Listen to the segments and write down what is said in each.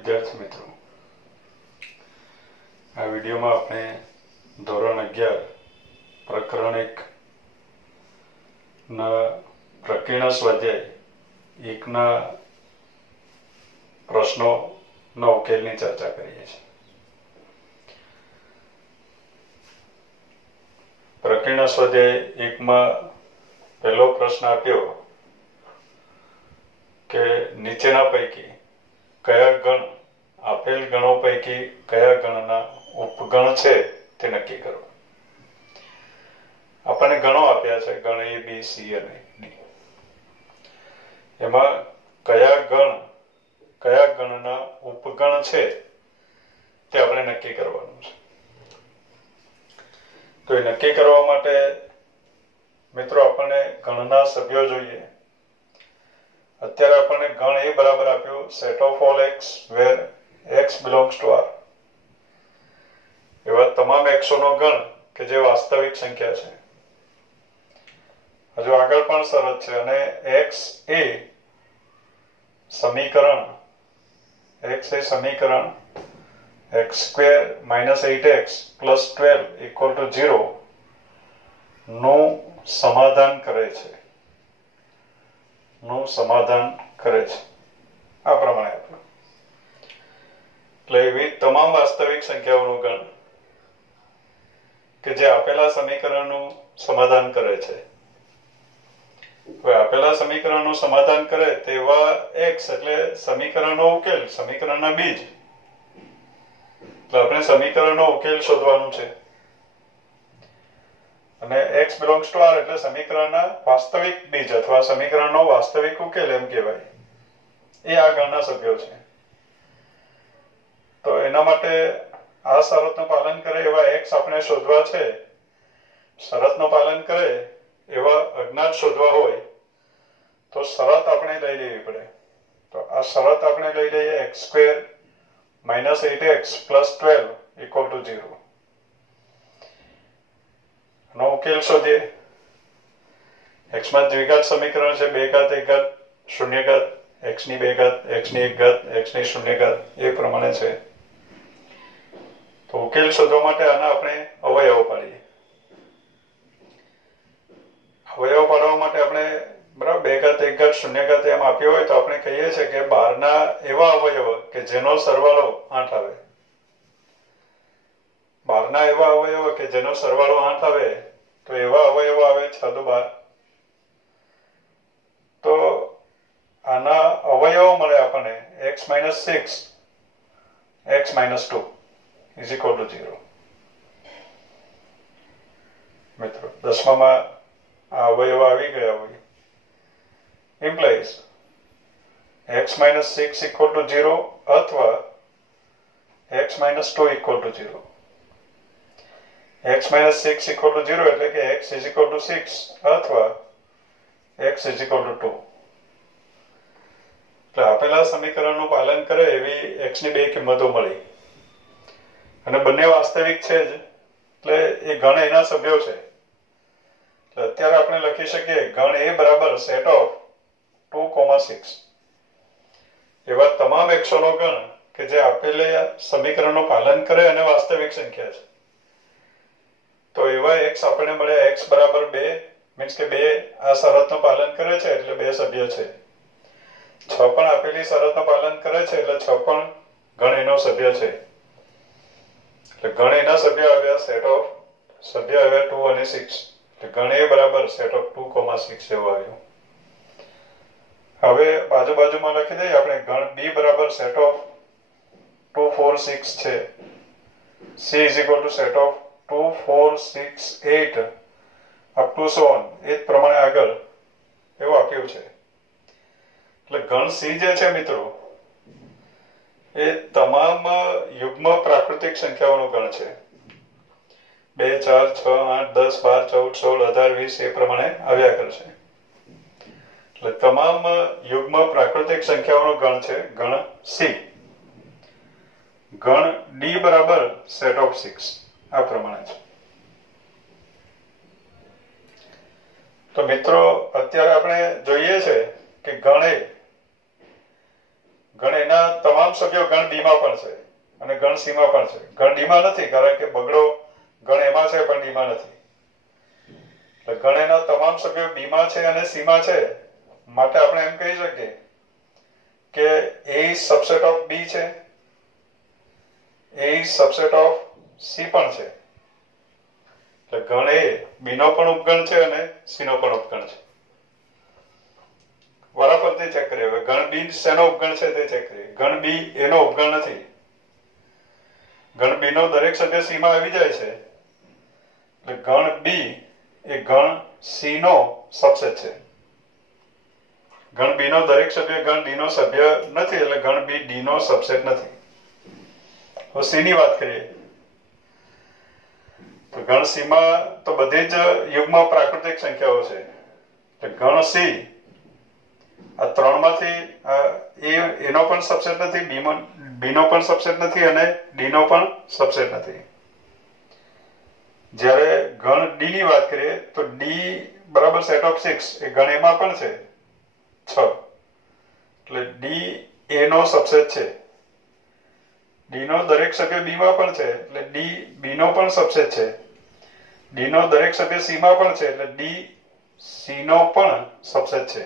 विद्यार्थी मित्रों, आ वीडियो में आपने धोरण 11 प्रकरण 1 प्रकीर्ण स्वाध्याय 1 प्रश्नों उकेल की चर्चा करिए छे। प्रकीर्ण स्वाध्याय 1 में पहलो प्रश्न आप्यो के नीचेना पैकी कया गण आपेल गणों पैकी कया गणना उपगण छे ते नक्की करो। आपने गणों आप्या छे, गण ए बी सी अने डी। एमां कया गणना उपगण छे ते आपणे नक्की करवानुं छे। तो ए नक्की करवा माटे मित्रों आपणे गणना सभ्यो जोईए। અત્યારે આપણને ગણ એ બરાબર આપ્યો set of all x where x belongs to r એવા તમામ x નો ગણ કે જે વાસ્તવિક સંખ્યા છે। હજુ આગળ પણ શરત છે અને x એ સમીકરણ x² - 8x + 12 = 0 નું સમાધાન કરે છે। નું સમાધાન કરે છે આ પ્રમાણે આપણે એટલે એવી તમામ વાસ્તવિક સંખ્યાઓનું ગણ કે જે આપેલા સમીકરણનું સમાધાન કરે છે। હવે આપેલા સમીકરણનું સમાધાન કરે તેવા x એટલે સમીકરણનો ઉકેલ, સમીકરણના બીજ। એટલે આપણે સમીકરણનો ઉકેલ શોધવાનું છે અને x belongs to r એટલે સમીકરણના વાસ્તવિક બીજ અથવા સમીકરણનો વાસ્તવિક ઉકેલ એમ કહેવાય। એ આ ગણના સભ્યો છે। તો એના માટે આ શરતનું પાલન કરે એવા x આપણે શોધવા છે। શરતનું પાલન કરે એવા અજ્ઞાત શોધવા હોય તો શરત આપણે લઈ લેવી પડે। તો આ શરત આપણે લઈ લઈએ x² - 8x + 12 = 0 નો ઉકેલ શોધીએ। x માં દ્વિઘાત સમીકરણ છે 2 ઘાત 1 ઘાત 0 ઘાત x ની 2 ઘાત x ની 1 ઘાત x ની 0 ઘાત એ પ્રમાણે છે। તો ઉકેલ શોધવા માટે આના આપણે અવયવ પાડીએ। અવયવ પાડવા માટે આપણે બરાબર 2 ઘાત 1 ઘાત 0 ઘાત એમ આપ્યો હોય તો આપણે કહીએ છીએ કે 12 ના એવા અવયવ કે જેનો સરવાળો 8 આવે। 12 ના એવા અવયવ કે જેનો સરવાળો 8 આવે તો એવા અવયવ આવે 6 દુ 12। તો આના અવયવ મળે આપણને x - 6 x - 2 = 0। મિત્રો 10માં આ અવયવ આવી ગયા હોય implies x - 6 = 0 અથવા x - 2 = 0। x - 6 = 0 એટલે કે x = 6 અથવા x = 2। તો આપેલા સમીકરણનું પાલન કરે એવી x ની બે કિંમતો મળી અને બંને વાસ્તવિક છે જ એટલે એ ગણ એના સભ્યો છે। તો અત્યારે આપણે લખી શકીએ ગણ એ બરાબર સેટ ઓફ 2, 6 એવા તમામ x નો ગણ કે જે આપેલા સમીકરણનું પાલન કરે અને વાસ્તવિક સંખ્યા છે। તો એવા x આપણે મળ્યા x બરાબર 2 મીન્સ કે 2 આ શરતનું પાલન કરે છે એટલે 2 સભ્ય છે। 6 પણ આપેલી શરતનું પાલન કરે છે એટલે 6 પણ ગણ એનો સભ્ય છે। એટલે ગણ એના સભ્ય આવ્યા સેટ ઓફ સભ્ય આવ્યા 2 અને 6 એટલે ગણ એ બરાબર સેટ ઓફ 2, 6 એવો આવ્યો। હવે બાજુમાં લખી દઈએ આપણે ગણ b બરાબર સેટ ઓફ 2, 4, 6 છે। c = set of 2, 4, 6, 8 up to so on એ પ્રમાણે આગળ એવું આપ્યું છે। એટલે ગણ c જે છે મિત્રો એ તમામ યુગ્મ પ્રાકૃતિક સંખ્યાઓનો ગણ છે। 2, 4, 6, 8, 10, 12, 14, 16, 18, 20 એ પ્રમાણે આવ્યા કરશે। એટલે તમામ યુગ્મ પ્રાકૃતિક સંખ્યાઓનો ગણ છે ગણ c। ગણ d બરાબર સેટ ઓફ 6 આ પ્રમાણે છે। તો મિત્રો અત્યારે આપણે જોઈએ છે કે ગણ એના તમામ સભ્યો ગણ બી માં પણ છે અને ગણ સી માં પણ છે. ગણ ડી માં નથી, કારણ કે બગડો ગણ એમાં છે પણ ડી માં નથી. ગણ એના તમામ સભ્યો બી માં છે અને સી માં છે, માટે આપણે એમ કહી શકીએ કે A is subset of B છે, A is subset of C પણ છે. એટલે ગણ A B નો પણ ઉપગણ છે અને C નો પણ ઉપગણ છે. વારાફરતી ચેક કરીએ. હવે ગણ B શેનો ઉપગણ છે તે ચેક કરીએ. ગણ B A નો ઉપગણ નથી. ગણ B નો દરેક સભ્ય C માં આવી જાય છે, એટલે ગણ B એ ગણ C નો સબસેટ છે. ગણ B નો દરેક સભ્ય ગણ D નો સભ્ય નથી, એટલે ગણ B D નો સબસેટ નથી. હવે C ની વાત કરીએ તો ગણ C માં તો બધી જ યુગ્મ પ્રાકૃતિક સંખ્યાઓ છે. એટલે ગણ C આ ત્રણમાંથી A નો પણ સબસેટ નથી, B નો પણ સબસેટ નથી અને D નો પણ સબસેટ નથી. જ્યારે ગણ D ની વાત કરીએ તો D બરાબર સેટ ઓફ 6 એ ગણ A માં પણ છે 6, એટલે D A નો સબસેટ છે. D નો દરેક સભ્ય B માં પણ છે, એટલે D B નો પણ સબસેટ છે. D નો દરેક સભ્ય C માં પણ છે, એટલે D C નો પણ સબસેટ છે.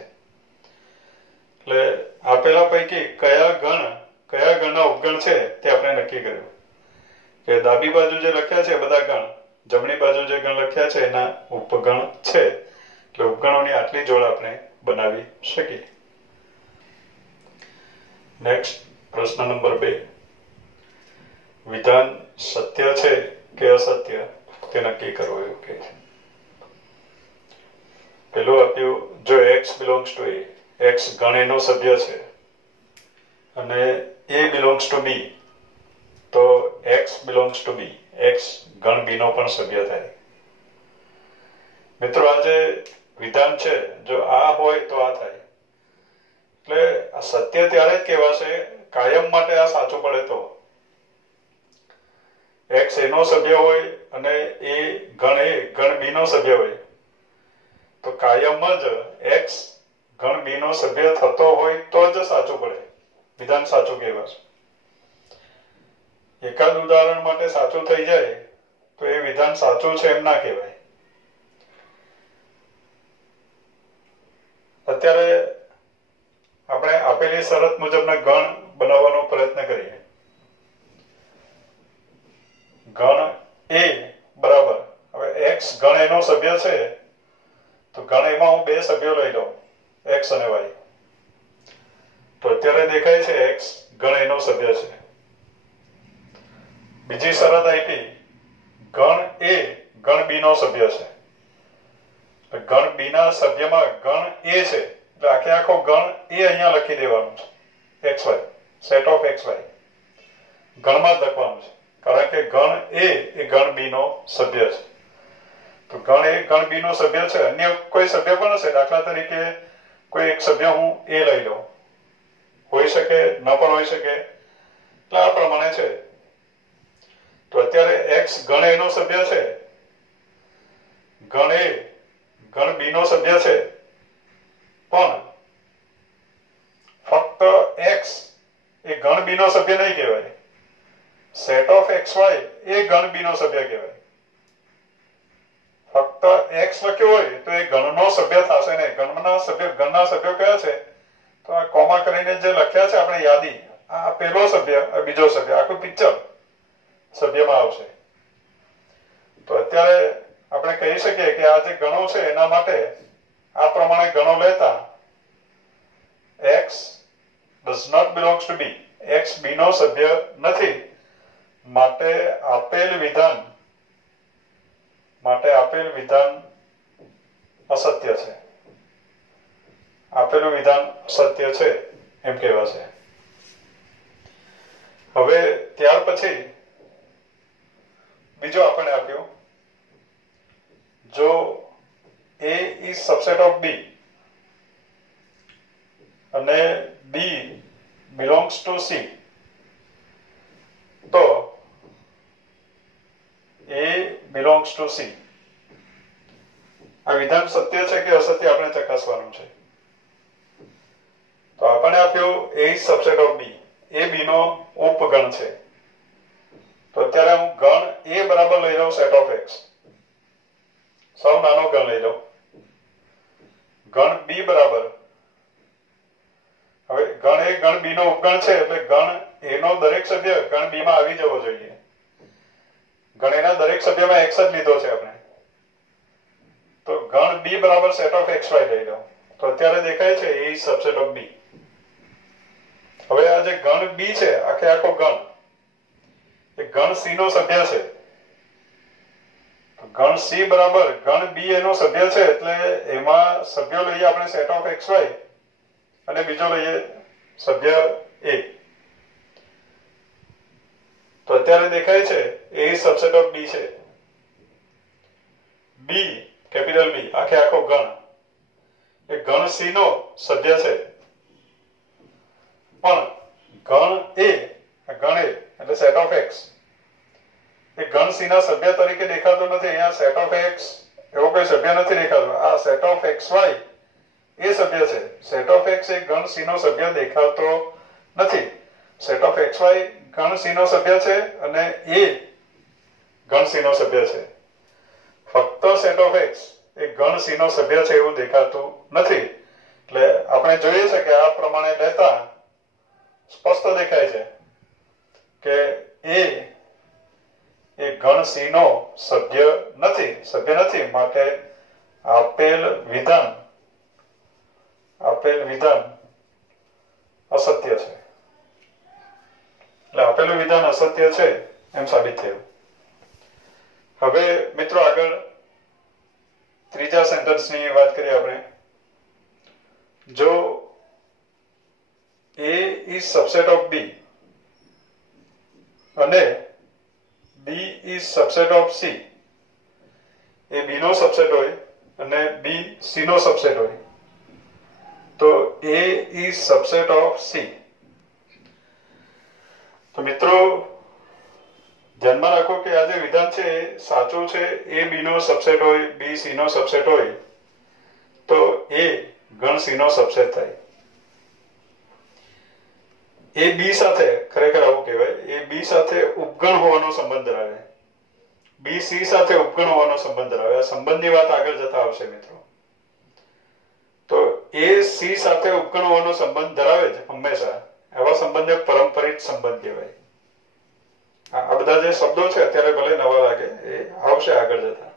એટલે આપેલા પૈકી કયા ગણના ઉપગણ છે તે આપણે નક્કી કર્યું કે ડાબી બાજુ જે લખ્યા છે બધા ગણ, જમણી બાજુ જે ગણ લખ્યા છે એના ઉપગણ છે. એટલે ઉપગણોની આટલી જોડ આપણે બનાવી શકીએ. નેક્સ્ટ પ્રશ્ન નંબર 2. વિધાન સત્ય છે કે અસત્ય તે નક્કી કરવું એવું કે છે. પેલું આપ્યું, જો x belongs to A, x ગણ A નો સભ્ય છે અને A belongs to B, તો x belongs to B, x ગણ B નો પણ સભ્ય થાય. મિત્રો આ જે વિધાન છે, જો આ હોય તો આ થાય. એટલે આ સત્ય ત્યારે જ કહેવાશે કાયમ માટે આ સાચું પડે તો. x A નો સભ્ય હોય અને A ગણ B નો સભ્ય હોય તો કાયમ જ x ગણ B નો સભ્ય થતો હોય તો જ સાચું પડે, વિધાન સાચું કહેવાશે. એકાદ ઉદાહરણ માટે સાચું થઈ જાય તો એ વિધાન સાચું છે એમ ના કહેવાય. અત્યારે આપણે આપેલી શરત મુજબના ગણ બનાવવાનો પ્રયત્ન કરીએ. ગણ A બરાબર, હવે x ગણ A નો સભ્ય છે તો ગણ A માં હું બે સભ્યો લઈ લઉં, x અને y. તો અત્યારે દેખાય છે x ગણ A નો સભ્ય છે. બીજી શરત આપી, ગણ A ગણ B નો સભ્ય છે. ગણ B ના સભ્યમાં ગણ A છે, એટલે આખો ગણ A અહીંયા લખી દેવાનું છે, xy, સેટ ઓફ xy ગણમાં જ લખવાનું છે, કારણ કે ગણ A એ ગણ B નો સભ્ય છે. તો ગણ A ગણ B નો સભ્ય છે, અન્ય કોઈ સભ્ય પણ હશે. દાખલા તરીકે કોઈ એક સભ્ય હું A લઈ લઉં, હોઈ શકે ન પણ હોઈ શકે, એટલે આ પ્રમાણે છે. તો અત્યારે x ગણ A નો સભ્ય છે, ગણ A ગણ B નો સભ્ય છે, પણ ફક્ત x એ ગણ B નો સભ્ય નહીં કહેવાય, સેટ ઓફ xy એ ગણ B નો સભ્ય કહેવાય. ફક્ત x લખ્યો હોય તો એ ગણનો સભ્ય થશે નહીં. ગણના સભ્યો કયા છે? તો આ કોમા કરીને જે લખ્યા છે આપણે યાદી, આ પહેલો સભ્ય, આ બીજો સભ્ય, આખું પિક્ચર સભ્યમાં આવશે. તો અત્યારે આપણે કહી શકીએ કે આ જે ગણો છે એના માટે આ પ્રમાણે ગણો લેતા x does not belongs to B, x B નો સભ્ય નથી, માટે આપેલ વિધાન અસત્ય છે. આપેલું વિધાન સત્ય છે એમ કહેવાશે. હવે ત્યાર પછી બીજો આપણે આપ્યો, જો A is subset of B અને B belongs to C, તો A belongs to C. આ વિધાન સત્ય છે કે અસત્ય આપણે ચકાસવાનું છે. તો આપણે આપ્યું A is subset of B, A નો ઉપગણ છે. તો અત્યારે હું ગણ A બરાબર લઈ લઉં સેટ ઓફ x. સૌ નાનો ગણ લઈ લઉં. ગણ B બરાબર, હવે ગણ A ગણ B નો ઉપગણ છે એટલે ગણ A નો દરેક સભ્ય ગણ B માં આવી જવો જોઈએ. ગણ A ના દરેક સભ્યમાં x જ લીધો છે આપણે, તો ગણ B બરાબર સેટ ઓફ xy લઈ લઉં. તો અત્યારે દેખાય છે A is subset of B. હવે આ જે ગણ B છે આખે આખો ગણ એ ગણ C નો સભ્ય છે. ગણ C બરાબર ગણ B એનો સભ્ય છે એટલે એમાં સભ્યો લઈએ આપણે સેટ ઓફ xy અને બીજો લઈએ સભ્ય A. તો અત્યારે દેખાય છે A is subset of B છે. B કેપિટલ B આખે આખો ગણ એ ગણ C નો સભ્ય છે, પણ ગણ A એટલે સેટ ઓફ x એ ગણ C ના સભ્ય તરીકે દેખાતો નથી. અહીંયા સેટ ઓફ x એવો કોઈ સભ્ય નથી દેખાતો. આ સેટ ઓફ xy એ સભ્ય છે. સેટ ઓફ x એ ગણ C નો સભ્ય દેખાતો નથી. સેટ ઓફ xy ગણ C નો સભ્ય છે અને A ગણ C નો સભ્ય છે. ફક્ત સેટ ઓફ x એ ગણ C નો સભ્ય છે એવું દેખાતું નથી. એટલે આપણે જોઈએ છે કે આ પ્રમાણે લેતા સ્પષ્ટ દેખાય છે કે A એ ગણ C નો સભ્ય નથી. માટે આપેલ વિધાન અસત્ય છે. એટલે આપેલું વિધાન અસત્ય છે એમ સાબિત થયું. હવે મિત્રો આગળ ત્રીજા સેન્ટેન્સની વાત કરીએ આપણે. જો A is subset of B અને B is subset of C, A B નો સબસેટ હોય અને B C નો સબસેટ હોય, તો A is subset of C. તો મિત્રો ધ્યાનમાં રાખો કે આ જે વિધાન છે એ સાચું છે. A B નો સબસેટ હોય, B C નો સબસેટ હોય, તો A ગણ C નો સબસેટ થાય. એ B સાથે ખરેખર આવું કહેવાય, એ B સાથે ઉપગણ હોવાનો સંબંધ ધરાવે, B C સાથે ઉપગણ હોવાનો સંબંધ ધરાવે. આ સંબંધની વાત આગળ જતા આવશે મિત્રો. તો એ C સાથે ઉપગણ હોવાનો સંબંધ ધરાવે છે હંમેશા. આવા સંબંધને પરંપરિત સંબંધ કહેવાય. આ બધા જે શબ્દો છે અત્યારે ભલે નવા લાગે, એ આવશે આગળ જતા.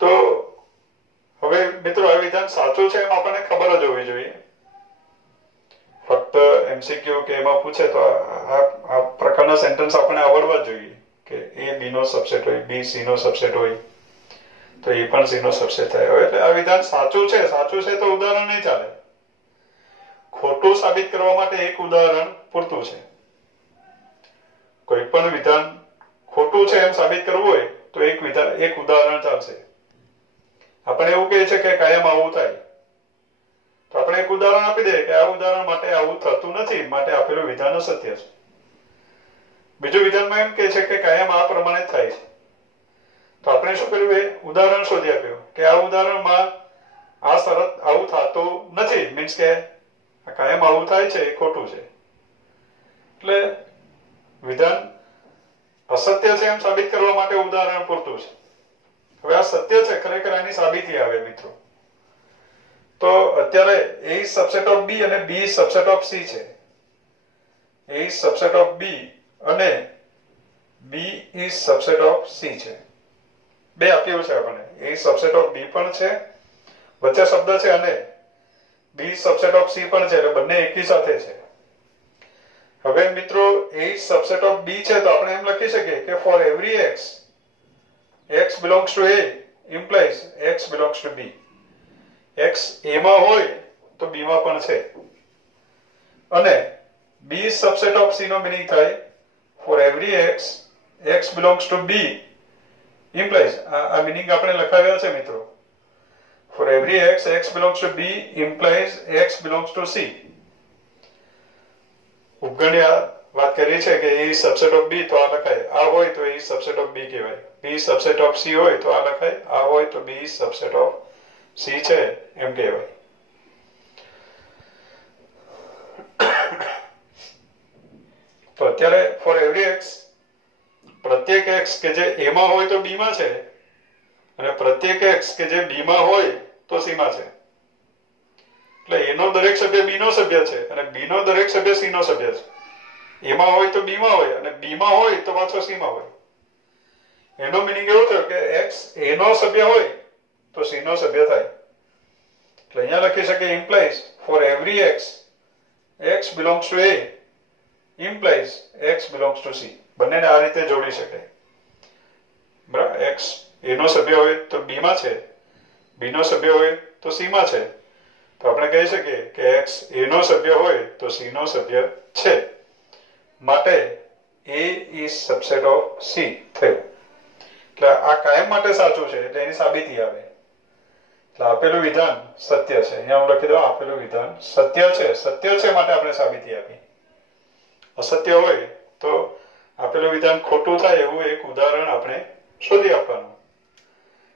તો હવે મિત્રો આ વિધાન સાચું છે એમ આપણને ખબર જ હોવી જોઈએ. ફક્ત MCQ કે એમાં પૂછે તો આ પ્રકારના સેન્ટેન્સ આપણે આવડવા જ જોઈએ કે A B નો સબસેટ હોય, B C નો સબસેટ હોય, તો એ પણ C નો સબસેટ થાય. એટલે આ વિધાન સાચું છે તો ઉદાહરણ નહીં ચાલે. ખોટું સાબિત કરવા માટે એક ઉદાહરણ પૂરતું છે. કોઈ પણ વિધાન ખોટું છે એમ સાબિત કરવું હોય તો એક ઉદાહરણ ચાલશે. આપણે એવું કહે છે કે કાયમ આવું થાય, તો આપણે એક ઉદાહરણ આપી દઈએ કે આ ઉદાહરણ માટે આવું થતું નથી, માટે આપેલું વિધાન અસત્ય છે. બીજું વિધાનમાં એમ કહે છે કે કાયમ આ પ્રમાણે થાય છે, તો આપણે શું કર્યું, એ ઉદાહરણ શોધી આપ્યું કે આ ઉદાહરણમાં આ શરત આવું થતું નથી, મીન્સ કે કાયમ આવું થાય છે એ ખોટું છે. એટલે વિધાન અસત્ય છે એમ સાબિત કરવા માટે ઉદાહરણ પૂરતું છે. હવે આ સત્ય છે, ખરેખર આની સાબિતી આવે મિત્રો. તો અત્યારે A is subset of B અને B is subset of C છે. A is subset of B અને B is subset of C છે. બે આપ્યું છે આપણને. A is subset of B પણ છે, વચ્ચે શબ્દ છે, અને B is subset of C પણ છે, એટલે બંને એકી સાથે છે. હવે મિત્રો A is subset of B છે તો આપણે એમ લખી શકીએ કે for every x belongs to A implies x belongs to B. x A માં હોય તો B માં પણ છે, અને B is subset of C નો મીનિંગ થાય for every x belongs to B implies, આ મીનિંગ આપણે લખાવ્યા છે મિત્રો. for every x belongs to B implies x belongs to C. ઉપગણની વાત કરી છે કે A is subset of B, તો આ લખાય. આ હોય તો A is subset of B કહેવાય. B is subset of C હોય તો આ લખાય. આ હોય તો B is subset of C છે એમ કહેવાય. અત્યારે ફોર એવરી એક્સ, પ્રત્યેક એક્સ કે જે એ માં હોય તો બી માં છે, અને પ્રત્યેક એક્સ કે જે બી માં હોય તો સી માં છે. એટલે એ નો દરેક સભ્ય બી નો સભ્ય છે, અને બી નો દરેક સભ્ય સી નો સભ્ય છે. એમાં હોય તો બી માં હોય, અને બી માં હોય તો પાછો સી માં હોય. એનો મિનિંગ એવો થયો કે એક્સ એ નો સભ્ય હોય તો સી નો સભ્ય થાય. એટલે અહીંયા લખી શકે implies for every x, x belongs to A implies x belongs to C. બંનેને આ રીતે જોડી શકાય. બરાબર, એક્સ એ નો સભ્ય હોય તો બી માં છે, બી નો સભ્ય હોય તો સી માં છે. તો આપણે કહી શકીએ કે એક્સ એ નો સભ્ય હોય તો સી નો સભ્ય છે, માટે A is subset of C થયું. એટલે આ કાયમ માટે સાચું છે, એટલે એની સાબિતી આવે. એટલે આપેલું વિધાન સત્ય છે. અહીંયા હું લખી દઉં, આપેલું વિધાન સત્ય છે. સત્ય છે માટે આપણે સાબિતી આપી. અસત્ય હોય તો આપેલું વિધાન ખોટું થાય એવું એક ઉદાહરણ આપણે શોધી આપવાનું.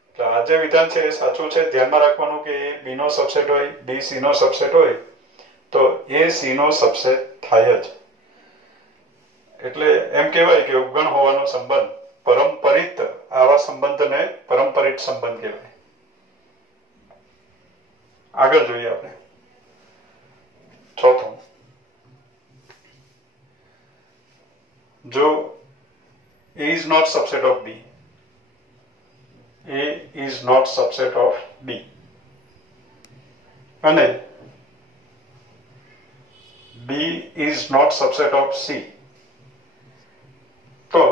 એટલે આ જે વિધાન છે એ સાચું છે. ધ્યાનમાં રાખવાનું કે એ બી નો સબસેટ હોય, બી સી નો સબસેટ હોય તો એ સી નો સબસેટ થાય જ. એટલે એમ કહેવાય કે ઉપગણ હોવાનો સંબંધ પરંપરિત, આવા સંબંધને પરંપરિત સંબંધ કહેવાય. આગળ જોઈએ આપણે ચોથું. જો A is not subset of B, A is not subset of B, અને B is not subset of C, તો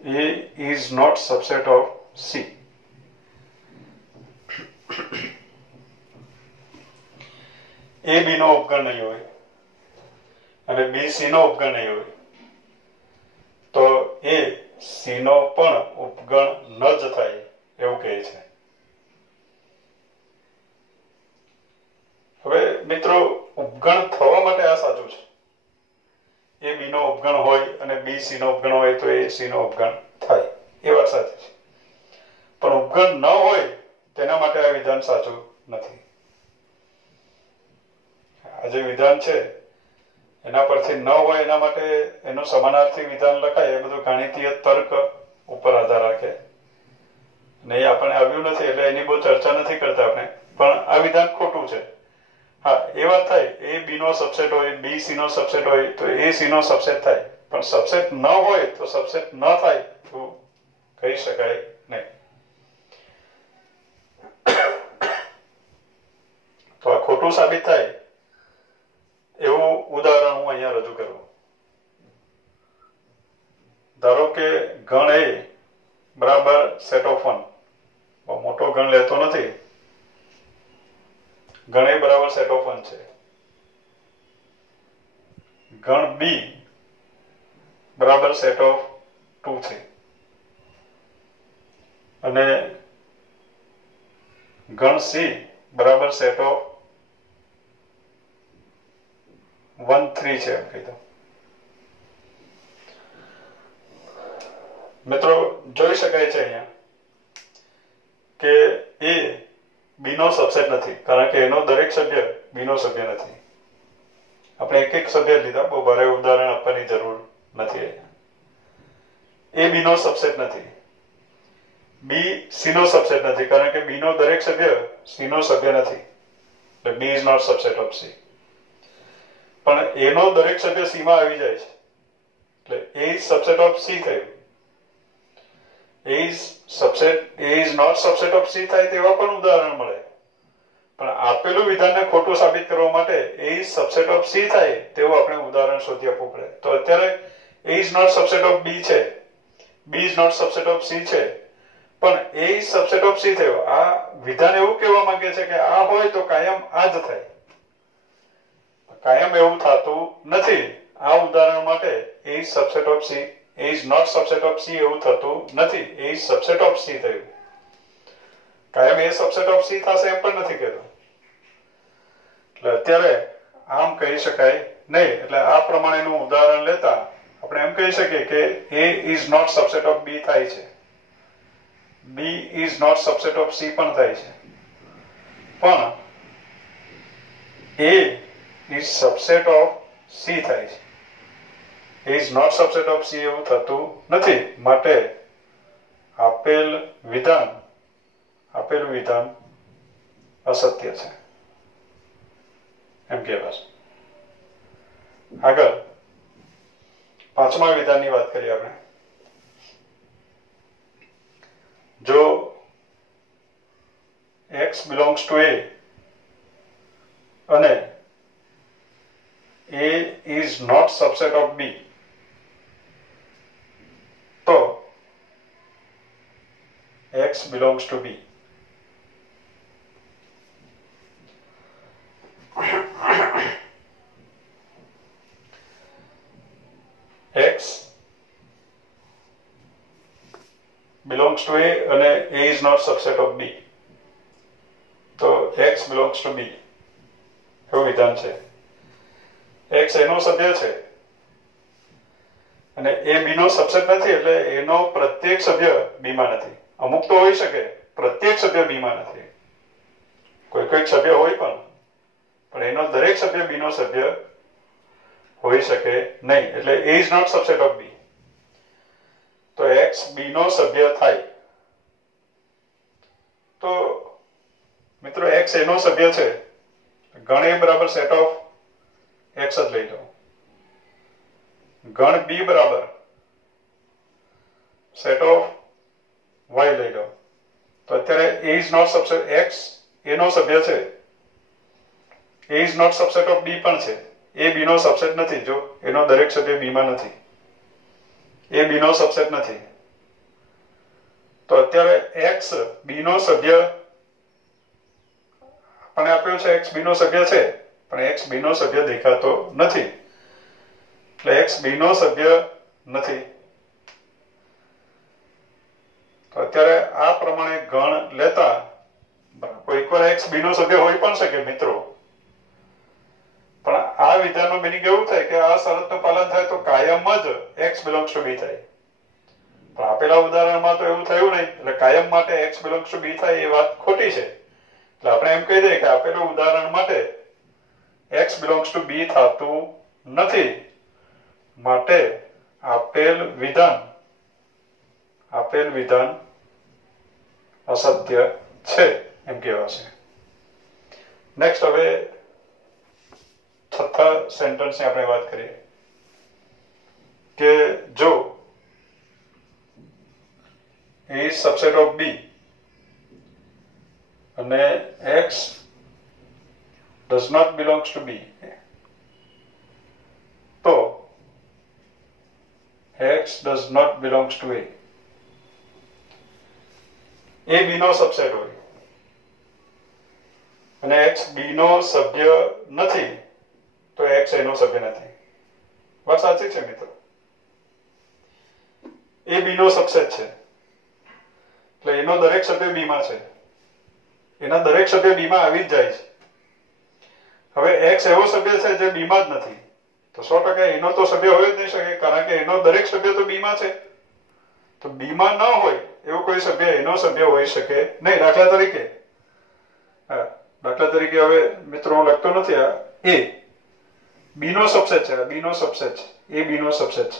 A is not subset of C. A B નો ઉપગણ નહીં હોય અને B C નો ઉપગણ નહીં હોય તો એ સી નો પણ ઉપગણ ન જ થાય એવું કહે છે. હવે મિત્રો, ઉપગણ થવા માટે આ સાચું છે. એ બી નો ઉપગણ હોય અને બી સી નો ઉપગણ હોય તો એ સી નો ઉપગણ થાય, એ વાત સાચી છે. પણ ઉપગણ ન હોય તેના માટે આ વિધાન સાચું નથી. આ જે વિધાન છે એના પરથી ન હોય એના માટે એનું સમાનાર્થી વિધાન લખાય, એ બધું ગાણિતીય તર્ક ઉપર આધાર રાખે. નહીં આપણે આવ્યું નથી એટલે એની બહુ ચર્ચા નથી કરતા આપણે, પણ આ વિધાન ખોટું છે. હા, એ વાત થાય, એ બી નો સબસેટ હોય, બી સી નો સબસેટ હોય તો એ સી નો સબસેટ થાય, પણ સબસેટ ન હોય તો સબસેટ ન થાય એવું કહી શકાય નહીં. તો આ ખોટું સાબિત થાય એવું ઉદાહરણ હું અહીંયા રજૂ કરું. ધારો કે ગણ એ બરાબર સેટ ઓફ 1, બહુ મોટો ગણ લેતો નથી, ગણ એ બરાબર સેટ ઓફ 1 છે. ગણ બી બરાબર સેટ ઓફ 2 છે, અને ગણ સી બરાબર સેટ ઓફ 1 3 છે એમ કહી દો. મિત્રો, જોઈ શકાય છે અહીંયા કે એ બી નો સબસેટ નથી, કારણ કે એનો દરેક સભ્ય બી નો સભ્ય નથી. આપણે એક એક સભ્ય લીધા, બહુ ભારે ઉદાહરણ આપવાની જરૂર નથી. એ બી નો સબસેટ નથી, બી સી નો સબસેટ નથી, કારણ કે બી નો દરેક સભ્ય સી નો સભ્ય નથી. એટલે B is not subset of C. પણ એનો દરેક સભ્ય સી માં આવી જાય છે, એટલે A is subset of C થયું. A is not subset of C થાય તેવા પણ ઉદાહરણ મળે. પણ આપેલું વિધાનને ખોટું સાબિત કરવા માટે A is subset of C થાય તેવું આપણે ઉદાહરણ શોધી આપવું પડે. તો અત્યારે A is not subset of B છે, B is not subset of C છે, પણ A is subset of C થયો. આ વિધાન એવું કહેવા માંગે છે કે આ હોય તો કાયમ આ જ થાય. કાયમ એવું થતું નથી. આ ઉદાહરણ માટે A is subset of C, A is not subset of C એવું થતું નથી. A is subset of C થયું. કાયમ એ સબસેટ ઓફ સી થશે એમ પણ નથી કહેતો. એટલે અત્યારે આમ કહી શકાય નહીં. એટલે આ પ્રમાણેનું ઉદાહરણ લેતા આપણે એમ કહી શકીએ કે A is not subset of B થાય છે, B is not subset of C પણ થાય છે, પણ A is subset of C થાય છે. A is not subset of C એવું થતું નથી. માટે આપેલ વિધાન અસત્ય છે એમ કહેવાશે. આગળ પાંચમા વિધાનની વાત કરીએ આપણે. જો x belongs to a અને a is not subset of b, તો x belongs to b. x belongs to a અને a is not subset of b, તો x belongs to b એવું વિધાન છે. x એનો સભ્ય છે અને એ b નો સબસેટ નથી, એટલે એનો પ્રત્યેક સભ્ય b માં નથી. અમુક તો હોઈ શકે, પ્રત્યેક સભ્ય b માં નથી. કોઈ સભ્ય હોય પણ એનો દરેક સભ્ય b નો સભ્ય હોઈ શકે નહીં. એટલે a is not subset of b, તો x b નો સભ્ય થાય. તો મિત્રો x એનો સભ્ય છે, ગણ a બરાબર સેટ ઓફ x જ લઈ લો, ગણ b બરાબર સેટ ઓફ y લઈ લો. તો અત્યારે a is not subset, x એનો સભ્ય છે, a is not subset of b પણ છે. એ b નો સબસેટ નથી. જો એનો દરેક સભ્ય b માં નથી, એ b નો સબસેટ નથી. તો અત્યારે x b નો સભ્ય આપણને આપ્યો છે, x b નો સભ્ય છે, પણ x b નો સભ્ય દેખાતો નથી, એટલે x b નો સભ્ય નથી. તો અત્યારે આ પ્રમાણે ગણ લેતા કોઈકવાર x b નો સભ્ય હોઈ પણ શકે મિત્રો, પણ આ વિધાનનો મિનિંગ એવું થાય કે આ શરતનું પાલન થાય તો કાયમ જ x belongs to b થાય. પણ આપેલા ઉદાહરણમાં તો એવું થયું નહીં, એટલે કાયમ માટે x belongs to b થાય એ વાત ખોટી છે. એટલે આપણે એમ કહી દઈએ કે આપેલું ઉદાહરણ માટે x belongs to b થતું નથી, માટે આપેલ વિધાન અસત્ય છે એમ કહેવાશે. નેક્સ્ટ હવે છઠ્ઠા સેન્ટેન્સની આપણે વાત કરીએ કે જો a is subset of b અને x does not belongs to b, તો x does not belongs to a. a b નો સબસેટ હોય અને x b નો સભ્ય નથી, તો x એનો સભ્ય નથી. વાત સાચી છે મિત્રો. એ b નો સબસેટ છે, એટલે એનો દરેક સભ્ય b માં છે, એના દરેક સભ્ય b માં આવી જ જાય છે. હવે x એવો સભ્ય છે જે b માં જ નથી, તો 100% એનો તો સભ્ય હોય જ નહીં શકે, કારણ કે એનો દરેક સભ્ય તો b માં છે. તો b માં ન હોય એવું કોઈ સભ્ય એનો સભ્ય હોઈ શકે નહીં. દાખલા તરીકે હવે મિત્રો હું લખતો નથી, આ a b નો સબસેટ છે, b નો સબસેટ છે, a b નો સબસેટ છે.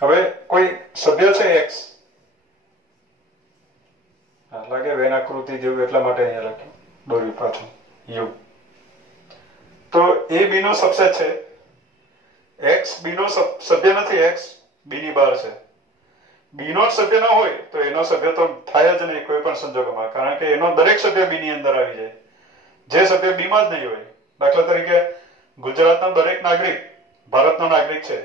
હવે કોઈ સભ્ય છે x, લાગે વેન આકૃતિ જેવું એટલા માટે અહીંયા લખ્યું દોર્યું પાછું u. તો a b નો સબસેટ છે, x b નો સભ્ય નથી, x b ની બહાર છે. b નો સભ્ય ન હોય તો એનો સભ્ય તો થાય જ નહીં કોઈ પણ સંજોગોમાં, કારણ કે એનો દરેક સભ્ય b ની અંદર આવી જાય, જે સભ્ય b માં જ નહીં હોય. દાખલા તરીકે ગુજરાતનો દરેક નાગરિક ભારતનો નાગરિક છે.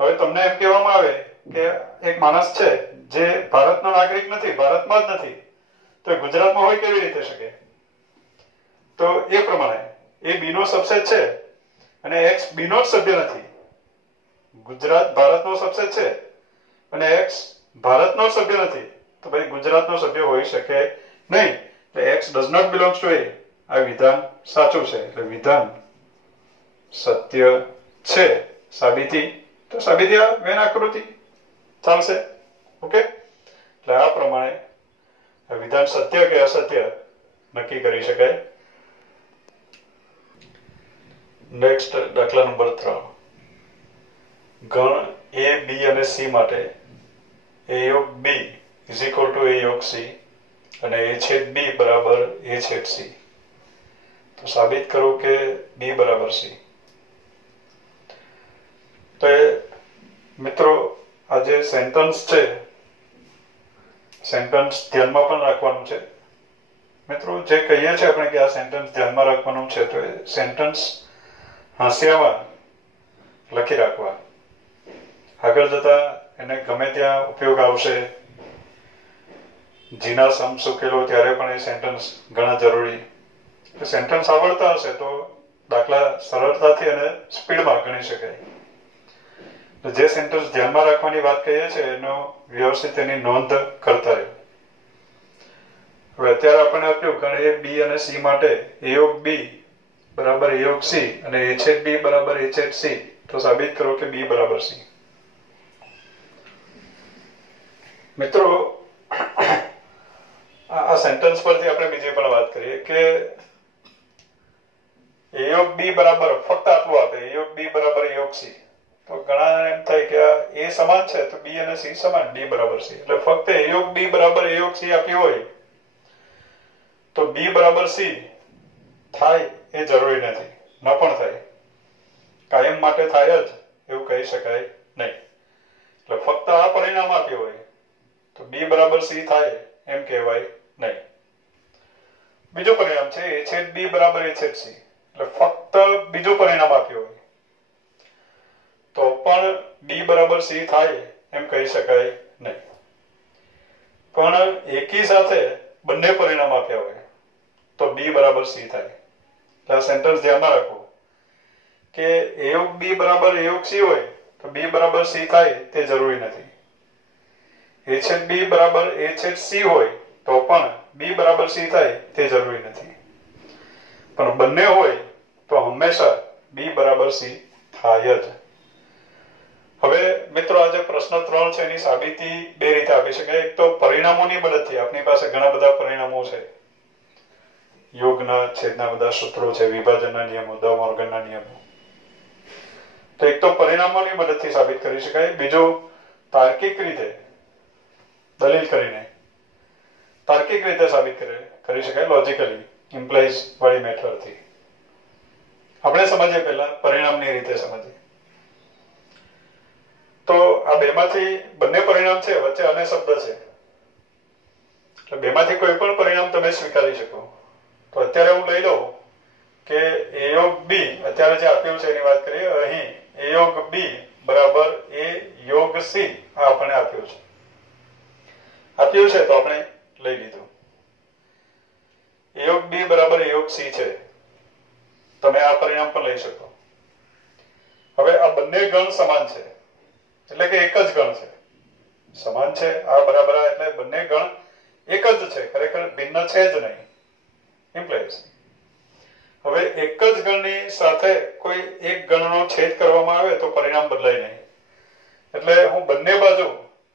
હવે તમને એમ કહેવામાં આવે કે એક માણસ છે જે ભારતનો નાગરિક નથી, ભારતમાં જ નથી, તો ગુજરાતમાં હોય કેવી રીતે શકે? તો એ પ્રમાણે એ b નો સબસેટ છે અને x b નો જ સભ્ય નથી. ગુજરાત ભારતનો સબસેટ છે અને x ભારતનો સભ્ય નથી, તો ભાઈ ગુજરાતનો સભ્ય હોઈ શકે નહીં. એટલે x does not belongs to a. આ વિધાન સાચું છે, એટલે વિધાન સત્ય છે. સાબિતી તો સાબિતી આ વેન આકૃતિ ચાલશે. ઓકે, એટલે આ પ્રમાણે વિધાન સત્ય કે અસત્ય નક્કી કરી શકાય. નેક્સ્ટ દાખલા નંબર 3. ગણ એ બી અને સી માટે એ યોગ બી ઇઝ ઇક્વલ ટુ એ યોગ સી અને એ છેદ બી બરાબર એ છેદ સી. તો સાબિત કરો કે બી બરાબર સી. તો મિત્રો આ જે સેન્ટન્સ છે, સેન્ટન્સ ધ્યાનમાં પણ રાખવાનું છે. મિત્રો જે કહીએ છીએ આપણે કે આ સેન્ટન્સ ધ્યાનમાં રાખવાનું છે, તો એ સેન્ટન્સ હાંસિયામાં લખી રાખવા. આગળ જતા એને ગમે ત્યાં ઉપયોગ આવશે. જીના સમ ઉકેલો ત્યારે પણ એ સેન્ટન્સ ઘણા જરૂરી. સેન્ટન્સ આવડતા હશે તો દાખલા સરળતાથી અને સ્પીડમાં ગણી શકાય. જે સેન્ટન્સ ધ્યાનમાં રાખવાની વાત કહીએ છીએ એનો વ્યવસ્થિત એની નોંધ કરતા રહે. હવે અત્યારે આપણને આપ્યું ગણ એ બી અને સી માટે એ યોગ બી બરાબર એ યોગ સી અને એ છેદ બી બરાબર એ છેદ સી. તો સાબિત કરો કે બી બરાબર સી. મિત્રો આ સેન્ટન્સ પરથી આપણે બીજી પણ વાત કરીએ કે એ યોગ બી બરાબર ફક્ત આટલું આપે, એ યોગ બી બરાબર એ યોગ સી. તો ઘણા એમ થાય કે એ સમાન છે તો બી અને સી સમાન, બી બરાબર સી. એટલે ફક્ત એ યોગ બી બરાબર એ યોગ સી આપ્યું હોય તો બી બરાબર સી થાય એ જરૂરી નથી, ન પણ થાય. કાયમ માટે થાય જ એવું કહી શકાય નહીં. એટલે ફક્ત આ પરિણામ આપ્યું હોય તો બી બરાબર સી થાય એમ કહેવાય નહીં. બીજું પરિણામ છે એ છેદ બી બરાબર એ છેદ સી. એટલે ફક્ત બીજું પરિણામ આપ્યું હોય તો પણ બી બરાબર સી થાય એમ કહી શકાય નહીં. પણ એકી સાથે બંને પરિણામ આપ્યા હોય તો બી બરાબર સી થાય. એટલે આ સેન્ટન્સ ધ્યાનમાં રાખો કે એ યોગ બી બરાબર એ યોગ સી હોય તો બી બરાબર સી થાય તે જરૂરી નથી. એ છેદ બી બરાબર એ છેદ સી હોય તો પણ બી બરાબર સી થાય તે જરૂરી નથી. પણ બંને હોય તો હંમેશા બી બરાબર સી થાય જ. હવે મિત્રો આજે પ્રશ્ન 3 છે એની સાબિતી બે રીતે આપી શકાય. એક તો પરિણામોની મદદથી. આપણી પાસે ઘણા બધા પરિણામો છે, યોગના છેદના બધા સૂત્રો છે, વિભાજનના નિયમો, દ મોર્ગનના નિયમો. તો એક તો પરિણામોની મદદથી સાબિત કરી શકાય. બીજું તાર્કિક રીતે દલીલ કરીને તાર્કિક રીતે સાબિત કરી શકાય, લોજિકલી ઇમ્પ્લાઇઝ વાળી મેથડથી. આપણે સમજીએ પહેલા પરિણામની રીતે સમજીએ. તો આ બેમાંથી બંને પરિણામ છે, વચ્ચે અને શબ્દ છે. એટલે બેમાંથી કોઈ પણ પરિણામ તમે સ્વીકારી શકો. તો અત્યારે હું લઈ લઉં કે એ યોગ બી અત્યારે જે આપ્યું છે એની વાત કરીએ. અહીં એ યોગ બી બરાબર એ યોગ સી આ આપણે આપ્યું છે તો આપણે લઈ લીધું. એ યોગ બી બરાબર એ યોગ સી છે. તમે આ પરિણામ પણ લઈ શકો. હવે આ બંને ગણ સમાન છે એટલે કે એક જ ગણ છે, સમાન છે. આ બરાબર આ એટલે બંને ગણ એક જ છે, ખરેખર ભિન્ન છે જ નહીં. ઇમ્પ્લાઇઝ. હવે એક જ ગણની સાથે કોઈ એક ગણનો છેદ કરવામાં આવે તો પરિણામ બદલાય નહીં. એટલે હું બંને બાજુ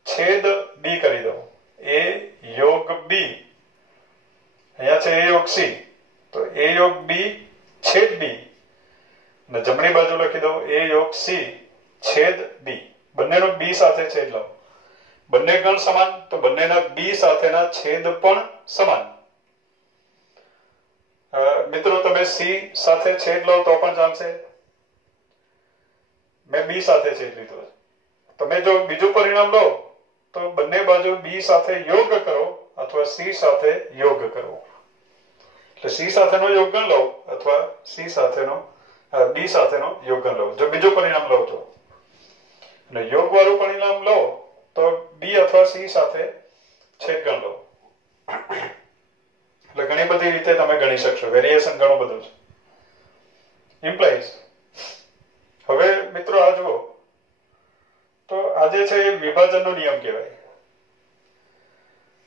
છેદ બી કરી દઉં. એ યોગ બી અહીંયા છે એ યોગ સી, તો એ યોગ બી છેદ બી અને જમણી બાજુ લખી દઉં એ યોગ સી છેદ બી. બંનેનો બી સાથે છેદ લઉં. બંને ગણ સમાન તો બંનેના બી સાથેના છેદ પણ સમાન. મિત્રો તમે સી સાથે છેદ લો તો પણ ચાલશે. મેં બી સાથે છેદ લીધો. તમે જો બીજું પરિણામ લો તો બંને બાજુ બી સાથે યોગ કરો અથવા સી સાથે યોગ કરો. એટલે સી સાથેનો યોગગણ લો અથવા સી સાથેનો બી સાથેનો યોગગણ લો. જો બીજું પરિણામ લો તો અને યોગ વાળું પરિણામ લો તો બી અથવા સી સાથે છેદગણ લો. એટલે ઘણી બધી રીતે તમે ગણી શકશો. વેરિએશન ઘણું બધું છે. ઇમ્પ્લાઇઝ. હવે મિત્રો આ જુઓ તો આજે છે એ વિભાજનનો નિયમ કહેવાય.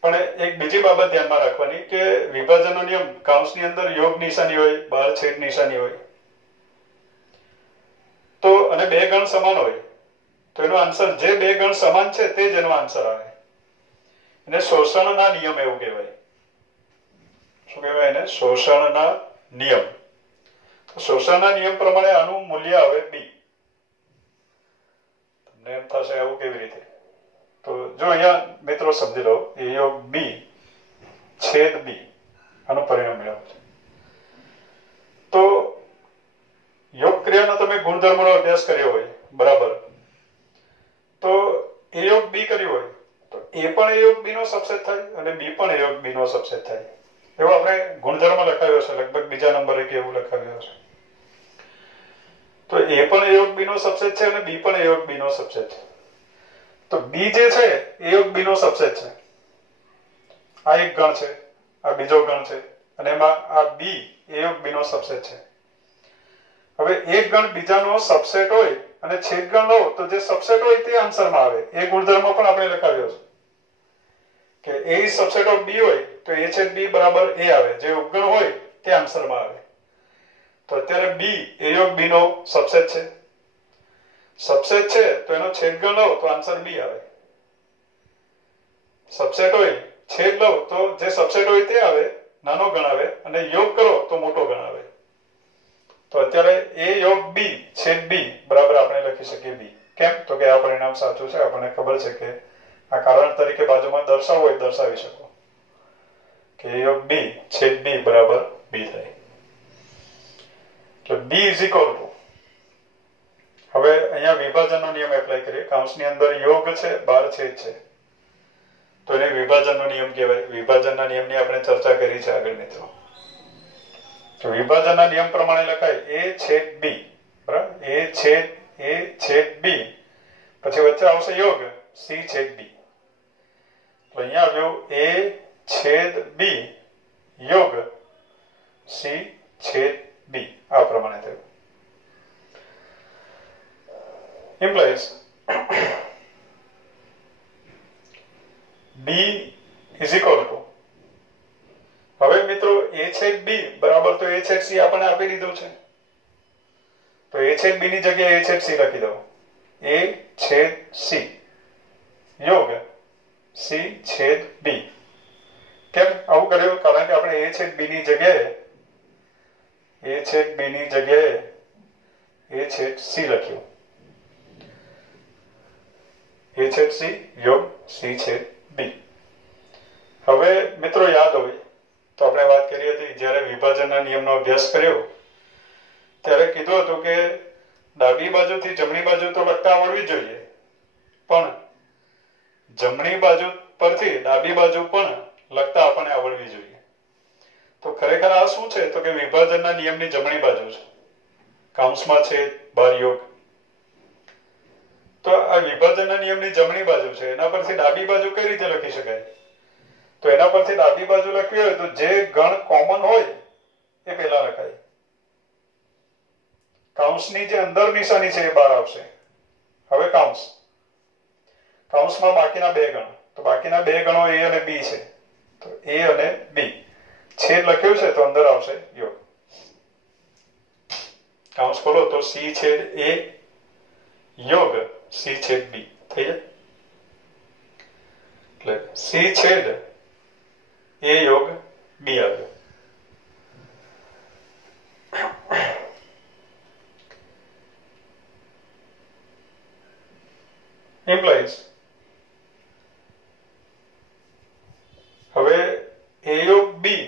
પણ એક બીજી બાબત ધ્યાનમાં રાખવાની કે વિભાજનનો નિયમ કૌંસની અંદર યોગ નિશાની હોય, બહાર છેદ નિશાની હોય તો અને બે ગણ સમાન હોય તો એનો આન્સર જે બે ગણ સમાન છે તે જ એનો આન્સર આવે. એને શોષણના નિયમ એવું કહેવાય. શું કહેવાય એને? શોષણના નિયમ. તો શોષણના નિયમ પ્રમાણે આનું મૂલ્ય આવે બી. તમને એમ થશે આવું કેવી રીતે? તો જો અહીંયા મિત્રો સમજી લો, એ યોગ બી છેદ બી આનું પરિણામ મેળવ્યું છે. તો યોગ ક્રિયાનો તમે ગુણધર્મનો અભ્યાસ કર્યો હોય બરાબર, તો એ યોગ બી કર્યું હોય તો એ પણ એ યોગ બી નો સબસેટ થાય અને બી પણ એ યોગ બી નો સબસેટ થાય. એવો આપણે ગુણધર્મ લખાવ્યો છે, લગભગ બીજા નંબરે કે એવું લખાવ્યો છે. તો એ પણ એ યોગ બી નો સબસેટ છે અને બી પણ એ યોગ બી નો સબસેટ છે. તો બી જે છે એ યોગ બી નો સબસેટ છે. આ એક ગણ છે, આ બીજો ગણ છે, અને એમાં આ બી એ યોગ બી નો સબસેટ છે. હવે એક ગણ બીજાનો સબસેટ હોય અને છેદ ગણ લો તો જે સબસેટ હોય તે આન્સરમાં આવે. એ ગુણધર્મ પણ આપણે લખાવ્યો છે કે એ સબસેટ ઓફ બી હોય તો એ છેદ બી બરાબર એ આવે, જે ઉપગણ હોય તે આન્સરમાં આવે. તો અત્યારે બી એ યોગ બી નો સબસેટ છે. સબસેટ છે તો એનો છેદ ગણ લો તો આન્સર બી આવે. સબસેટ હોય છેદ લો તો જે સબસેટ હોય તે આવે, નાનો ગણ આવે, અને યોગ કરો તો મોટો ગણ આવે. તો અત્યારે એ યોગ બી છેદ બી બરાબર આપણે લખી શકીએ બી. કેમ? તો કે આ પરિણામ સાચું છે. આપણને ખબર છે કે આ કારણ તરીકે બાજુમાં દર્શાવવું હોય દર્શાવી શકો કે એ યોગ બી છેદ બી બરાબર બી થાય. તો બી ઇઝ ઇક્વલ ટુ, હવે અહીંયા વિભાજનનો નિયમ એપ્લાય કરીએ. કૌંસની અંદર યોગ છે, બહાર છેદ છે, તો એને વિભાજનનો નિયમ કહેવાય. વિભાજનના નિયમની આપણે ચર્ચા કરી છે આગળ મિત્રો. તો વિભાજનના નિયમ પ્રમાણે લખાય એ છેદ બી બરાબર, એ છેદ બી, પછી વચ્ચે આવશે યોગ સી છેદ બી. તો અહીંયા આવ્યું એ છેદ બી યોગ સી છેદ બી. આ પ્રમાણે થયું. implies b is equal to, હવે મિત્રો a છેદ b બરાબર તો a છેદ c આપણને આપી દીધું છે. તો a છેદ b ની જગ્યાએ a છેદ c લખી દો. a છેદ c યોગ c છેદ b. કેમ આવું કર્યું? કારણ કે આપણે a છેદ b ની જગ્યાએ a છેદ b ની જગ્યાએ a છેદ c લખ્યું. a છેદ c યોગ c છેદ b. હવે મિત્રો યાદ હોય તો આપણે વાત કરી હતી, જ્યારે વિભાજનના નિયમનો અભ્યાસ કર્યો ત્યારે કીધું હતું કે ડાબી બાજુથી જમણી બાજુ તો લખતા આવડવી જોઈએ, પણ જમણી બાજુ પરથી ડાબી બાજુ પણ લખતા આપણને આવડવી જોઈએ. તો ખરેખર આ શું છે? તો કે વિભાજનના નિયમની જમણી બાજુ છે. કૌંસમાં છે બાર યોગ. તો આ વિભાજનના નિયમની જમણી બાજુ છે, એના પરથી ડાબી બાજુ કઈ રીતે લખી શકાય? તો એના પરથી ડાબી બાજુ લખવી હોય તો જે ગણ કોમન હોય એ પહેલા લખાય. કૌંસની જે અંદર નિશાની છે એ બહાર આવશે. હવે કૌંસમાં બાકીના બે ગણ, તો બાકીના બે ગણો એ અને બી છે. તો એ અને બી, છેદ લખ્યું છે તો અંદર આવશે યોગ. કૌંસ ખોલો તો સી છેદ એ યોગ સી છેદ બી થઈ જાય. એટલે સી છેદ એ યોગ બી આવ્યો. implies હવે એ યોગ બી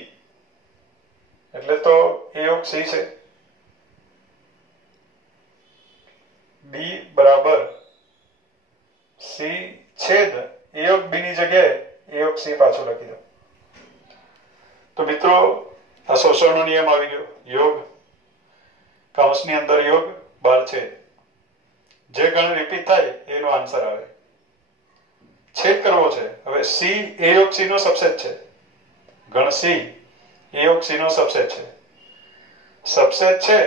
એટલે તો એ યોગ સી છે, બી બરાબર સી છેદ એ યોગ બી ની જગ્યાએ એ યોગ સી પાછું લખી દો. તો મિત્રો આ શોષણનો નિયમ આવી ગયો. યોગ કૌંસની અંદર યોગ બહાર છેદ, જે ગણ રિપીટ થાય એનો આન્સર આવે. છેદ કરવો છે. હવે સી એ યોગ સી નો સબસેટ છે. ગણ સી એ યોગ સી નો સબસેટ છે. સબસેટ છે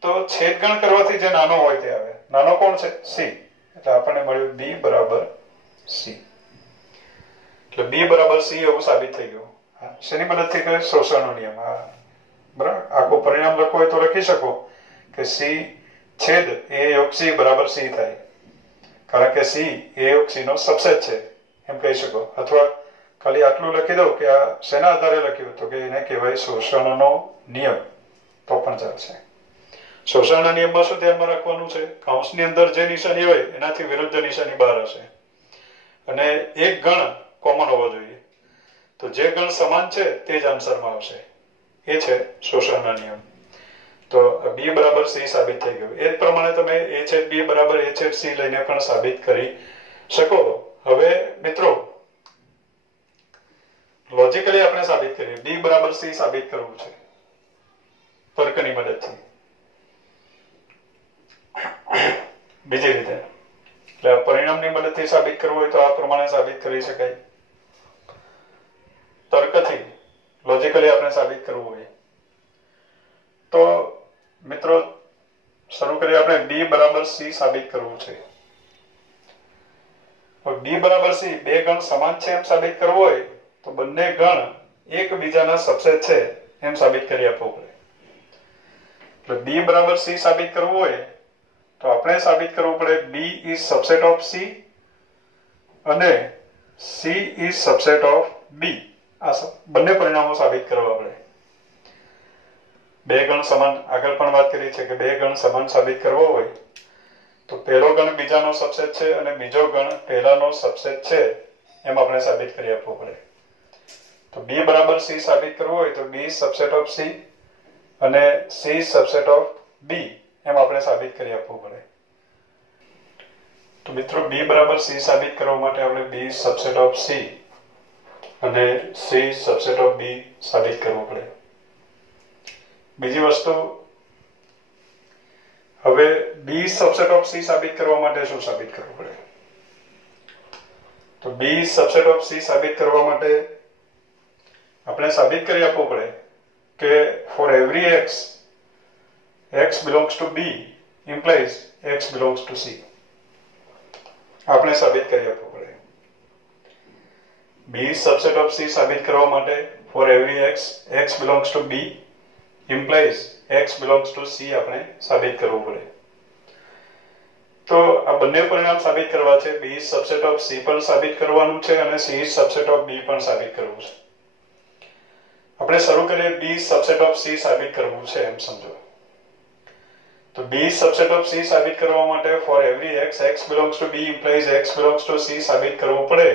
તો છેદ ગણ કરવાથી જે નાનો હોય તે આવે. નાનો કોણ છે? સી. એટલે આપણને મળ્યું બી બરાબર સી. એટલે બી બરાબર સી એવું સાબિત થઈ ગયું. શેની મદદથી કરે? શોષણનો નિયમ. બરાબર, આખું પરિણામ લખવું હોય તો લખી શકો કે સી છેદ એ યોગ સી બરાબર સી થાય, કારણ કે સી એ યોગ સી નો સબસેટ છે એમ કહી શકો. અથવા ખાલી આટલું લખી દો કે આ શેના આધારે લખ્યું, તો કે એને કહેવાય શોષણનો નિયમ, તો પણ ચાલશે. શોષણના નિયમમાં શું ધ્યાનમાં રાખવાનું છે? કૌંસની અંદર જે નિશાની હોય એનાથી વિરુદ્ધ નિશાની બહાર હશે અને એક ગણ કોમન હોવો જોઈએ. તો જે ગણ સમાન છે તે જ આન્સરમાં આવશે. એ છે શોષણના નિયમ. તો B બરાબર C સાબિત થઈ ગયું. એ જ પ્રમાણે તમે A છેદ B બરાબર A છેદ C લઈને પણ સાબિત કરી શકો. હવે મિત્રો લોજિકલી આપણે સાબિત કરીએ. B બરાબર C સાબિત કરવું છે તર્કની મદદથી. બીજી રીતે એટલે પરિણામની મદદથી સાબિત કરવું હોય તો આ પ્રમાણે સાબિત કરી શકાય. તર્કથી લોજિકલી આપણે સાબિત કરવું હોય તો મિત્રો શરૂ કરીએ. આપણે B બરાબર C સાબિત કરવું છે. B બરાબર C બે ગણ સમાન છે એમ સાબિત કરવું હોય તો બંને ગણ એકબીજાના સબસેટ છે એમ સાબિત કરી આપવું પડે. એટલે B બરાબર C સાબિત કરવું હોય તો આપણે સાબિત કરવું પડે B is subset of C અને C is subset of B. આ બંને પરિણામો સાબિત કરવા પડે. બે ગણ સમાન, આગળ પણ વાત કરી છે કે બે ગણ સમાન સાબિત કરવો હોય તો પહેલો ગણ બીજાનો સબસેટ છે અને બીજો ગણ પહેલાનો સબસેટ છે એમ આપણે સાબિત કરી આપવું પડે. તો B બરાબર C સાબિત કરવું હોય તો B is subset of C અને C is subset of B એમ આપણે સાબિત કરી આપવું પડે. તો મિત્રો B બરાબર C સાબિત કરવા માટે આપણે B is subset of C અને C is subset of B સાબિત કરવું પડે. બીજી વસ્તુ, હવે B is subset of C સાબિત કરવા માટે શું સાબિત કરવું પડે? તો B is subset of C સાબિત કરવા માટે આપણે સાબિત કરી આપવું પડે કે for every x belongs to B implies x belongs to C. આપણે સાબિત કરી આપવું પડે. B is subset of C સાબિત કરવા માટે for every x belongs to B implies x belongs to C આપણે સાબિત કરવું પડે. તો આ બંને પરિણામ સાબિત કરવા છે. B is subset of C પણ સાબિત કરવાનું છે અને C is subset of B પણ સાબિત કરવું છે. આપણે શરૂ કરીએ. B is subset of C સાબિત કરવું છે એમ સમજો. તો B is subset of C સાબિત કરવા માટે for every x belongs to B implies x belongs to C સાબિત કરવું પડે.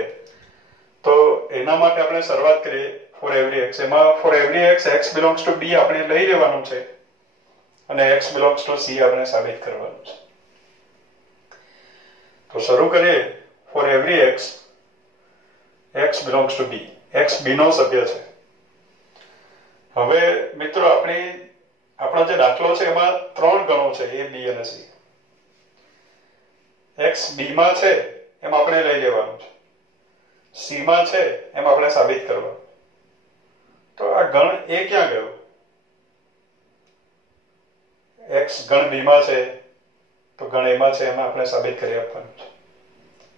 તો એના માટે આપણે શરૂઆત કરીએ for every x. એમાં for every x belongs to B આપણે લઈ લેવાનું છે અને x belongs to C આપણે સાબિત કરવાનું છે. તો શરૂ કરીએ. for every x belongs to B. x B નો સભ્ય છે. હવે મિત્રો આપણો જે દાખલો છે એમાં ત્રણ ગણો છે A, B અને C. x B માં છે એમ આપણે લઈ લેવાનું છે, C માં છે એમ આપણે સાબિત કરવાનું. તો આ ગણ A ક્યાં ગયો? x ગણ B માં છે તો ગણ A માં છે એમાં આપણે સાબિત કરી આપવાનું છે.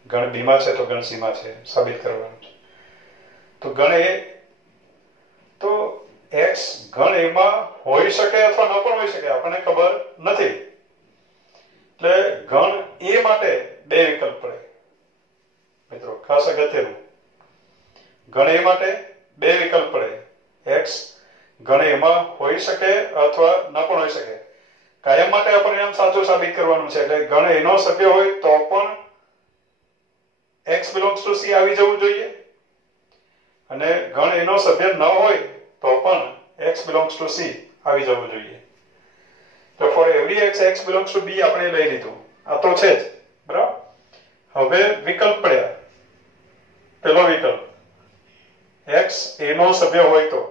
ગણ B માં છે તો ગણ C માં છે સાબિત કરવાનું છે. તો ગણ A, તો x ગણ A માં હોઈ શકે અથવા ન પણ હોઈ શકે, આપણને ખબર નથી. એટલે ગણ A માટે બે વિકલ્પ પડે મિત્રો, ખાસ અગત્યનું. ગણ A માટે બે વિકલ્પ પડે. x ગણ A માં હોઈ શકે અથવા ન પણ હોઈ શકે. કાયમ માટે આ પરિણામ સાચું સાબિત કરવાનું છે. એટલે ગણ A નો સભ્ય હોય તો પણ x belongs to C આવી જવું જોઈએ અને ગણ A નો સભ્ય ન હોય તો પણ x belongs to C આવી જવું જોઈએ. તો for every x belongs to B આપણે લઈ લીધું. આ તો છે જ, બરાબર. હવે વિકલ્પ પડ્યા. પહેલો વિકલ્પ x A નો સભ્ય હોય તો,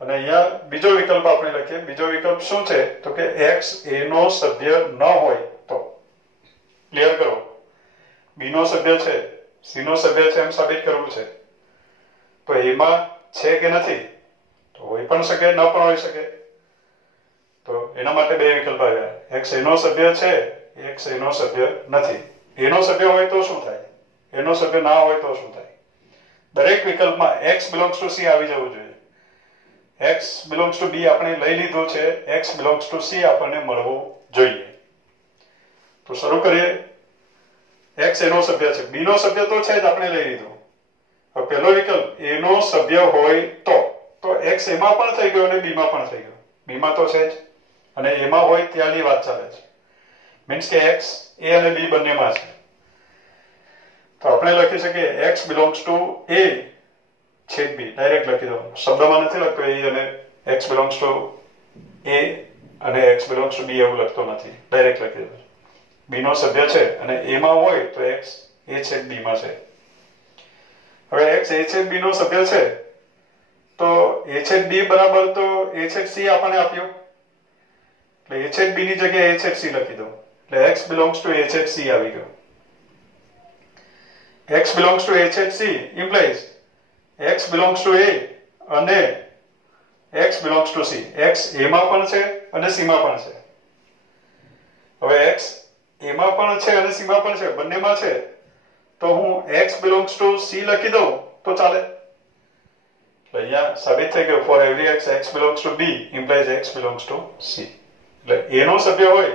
અને અહીંયા બીજો વિકલ્પ આપણે લખીએ. બીજો વિકલ્પ શું છે તો કે x A નો સભ્ય ન હોય તો. ક્લિયર કરો. B નો સભ્ય છે, C નો સભ્ય છે એમ સાબિત કરવું છે. તો એમાં છે કે નથી? તો હોઈ પણ શકે, ન પણ હોઈ શકે. તો એના માટે બે વિકલ્પ આવ્યા. x A નો સભ્ય છે, x A નો સભ્ય નથી. A નો સભ્ય હોય તો શું થાય? A નો સભ્ય ના હોય તો શું થાય? દરેક વિકલ્પમાં x belongs to C આવી જવું જોઈએ. x belongs to B આપણે લઈ લીધું છે, x belongs to C આપણને મળવું જોઈએ. તો શરૂ કરીએ. x A નો સભ્ય છે, B નો સભ્ય તો છે જ, આપણે લઈ લીધું. હવે પહેલો વિકલ્પ A નો સભ્ય હોય તો x A માં પણ થઈ ગયો અને B માં પણ થઈ ગયો. B માં તો છે જ, અને એમાં હોય ત્યાંની વાત ચાલે છે. મીન્સ કે x a અને b બંનેમાં છે. તો આપણે લખી શકીએ x belongs to a છેદ b. ડાયરેક્ટ લખી દો. શબ્દમાં નથી લખતો a અને x belongs to a અને x belongs to b એવું લખતો નથી. ડાયરેક્ટ લખી દો. b નો સભ્ય છે અને a માં હોય તો x a છેદ b માં છે. હવે x a છેદ b નો સભ્ય છે તો a છેદ b બરાબર તો a છેદ c આપણને આપ્યો. એટલે a છેદ b ની જગ્યાએ a છેદ c લખી દો. એટલે x belongs to a છેદ c આવી ગયો. x belongs to a છેદ c implies x belongs to a અને x belongs to c. x a માં પણ છે અને c માં પણ છે. હવે x a માં પણ છે અને c માં પણ છે, બંનેમાં છે, તો હું x belongs to c લખી દઉં તો ચાલે. એટલે અહીંયા સાબિત થઈ ગયું for every x belongs to b implies x belongs to c. એટલે a નો સભ્ય હોય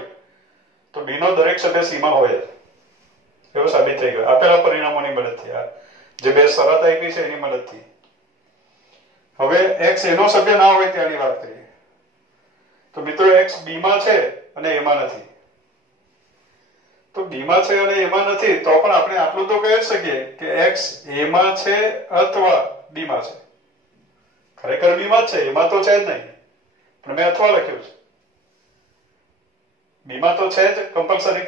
તો b નો દરેક સભ્ય c માં હોય એવું સાબિત થઈ ગયું આપેલા પરિણામોની મદદથી. આ જે બે શરત આપી છે એની મદદથી. હવે x a નો સભ્ય ના હોય ત્યાંની વાત કરીએ. તો મિત્રો x b માં છે અને a માં નથી. તો b માં છે અને a માં નથી તો પણ આપણે આટલું તો કહી શકીએ કે x a માં છે અથવા b માં છે. ખરેખર b માં છે, a માં તો છે જ નહીં, પણ મેં અથવા લખ્યું છે. b માં તો છે જ કમ્પલસરી,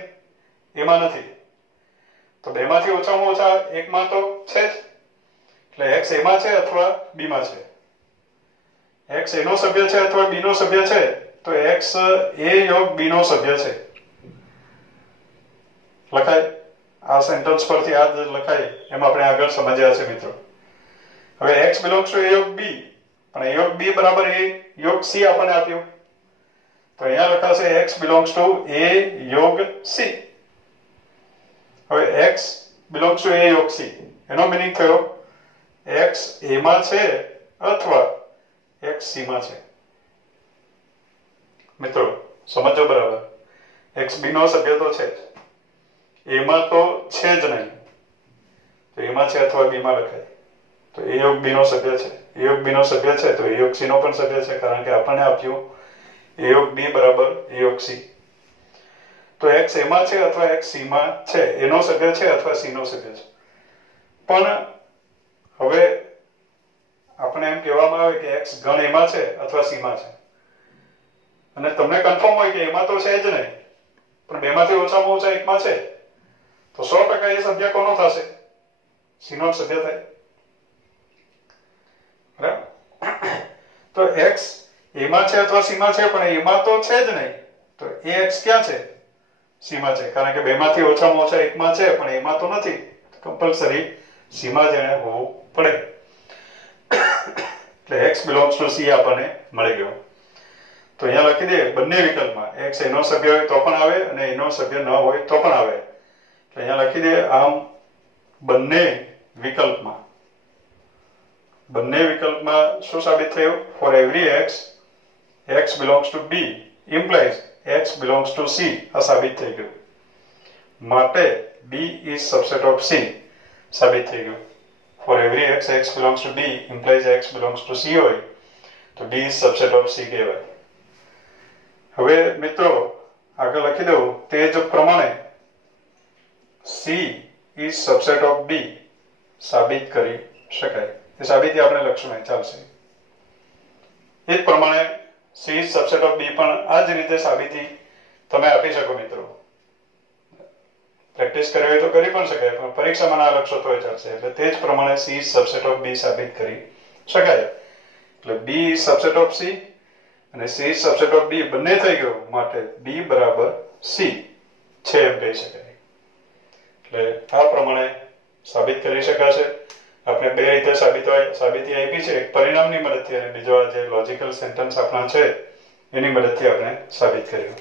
a માં નથી. તો બેમાંથી ઓછામાં ઓછા એકમાં તો છે જ. એટલે x a માં છે અથવા b માં છે. x a નો સભ્ય છે અથવા b નો સભ્ય છે તો x a યોગ b નો સભ્ય છે. લખાય. આ સેન્ટેન્સ પરથી આ જ લખાય એમ આપણે આગળ સમજ્યા છે મિત્રો. હવે x belongs to a યોગ b, પણ a યોગ b બરાબર a યોગ c આપણને આપ્યું. તો અહીંયા લખાશે x belongs to a યોગ c. હવે x belongs to a યોગ c એનો મીનિંગ થયો x a માં છે અથવા x c માં છે. મિત્રો સમજો બરાબર. x b નો સભ્ય તો છે જ, a માં તો છે જ નહીં, તો a માં છે અથવા b માં લખાય. તો a યોગ b નો સભ્ય છે, a યોગ b નો સભ્ય છે તો a યોગ c નો પણ સભ્ય છે, કારણ કે આપણને આપ્યું a યોગ b બરાબર a યોગ c. તો x a માં છે અથવા x c માં છે, a નો સભ્ય છે અથવા c નો સભ્ય છે. પણ હવે આપણે એમ કહેવામાં આવે કે x ગણ a માં છે અથવા c માં છે અને તમને કન્ફર્મ હોય કે એમાં તો છે જ નહીં, પણ બેમાંથી ઓછામાં ઓછા એકમાં છે, તો 100% એ સભ્ય કોનો થશે? c નો સભ્ય થાય. બરાબર. તો x a માં છે અથવા c માં છે પણ એમાં તો છે જ નહીં, તો એ x ક્યાં છે? c માં છે, કારણ કે બેમાંથી ઓછામાં ઓછા એકમાં છે પણ એમાં તો નથી. કમ્પલસરી c માં જ એને હોવું પડે. એટલે x belongs to c આપણને મળી ગયો. તો અહીંયા લખી દે બંને વિકલ્પમાં x એનો સભ્ય હોય તો પણ આવે અને એનો સભ્ય ન હોય તો પણ આવે. એટલે અહીંયા લખી દે આમ બંને વિકલ્પમાં શું સાબિત થયું? for every x belongs to b implies x belongs to c. આ સાબિત થઈ ગયું. માટે b is subset of c સાબિત થઈ ગયું. for every x belongs to b implies x belongs to c હોય તો b is subset of c કહેવાય. હવે મિત્રો આગળ લખી દઉં તે જ પ્રમાણે c is subset of b સાબિત કરી શકાય. એ સાબિતી આપણે લખશું નહીં, ચાલશે. એ જ પ્રમાણે c is subset of b પણ આ જ રીતે સાબિતી તમે આપી શકો મિત્રો. પ્રેક્ટિસ કરવી હોય તો કરી પણ શકાય, પણ પરીક્ષામાં ના લખશો તો ચાલશે. એટલે તે જ પ્રમાણે c is subset of b સાબિત કરી શકાય. એટલે b is subset of c અને c is subset of b બંને થઈ ગયો, માટે b બરાબર c છે એમ કહી શકાય. એટલે આ પ્રમાણે સાબિત કરી શકાશે. આપણે બે રીતે સાબિતી આપી છે, એક પરિણામની મદદથી અને બીજો જે લોજિકલ સેન્ટેન્સ આપણા છે એની મદદથી આપણે સાબિત કર્યું.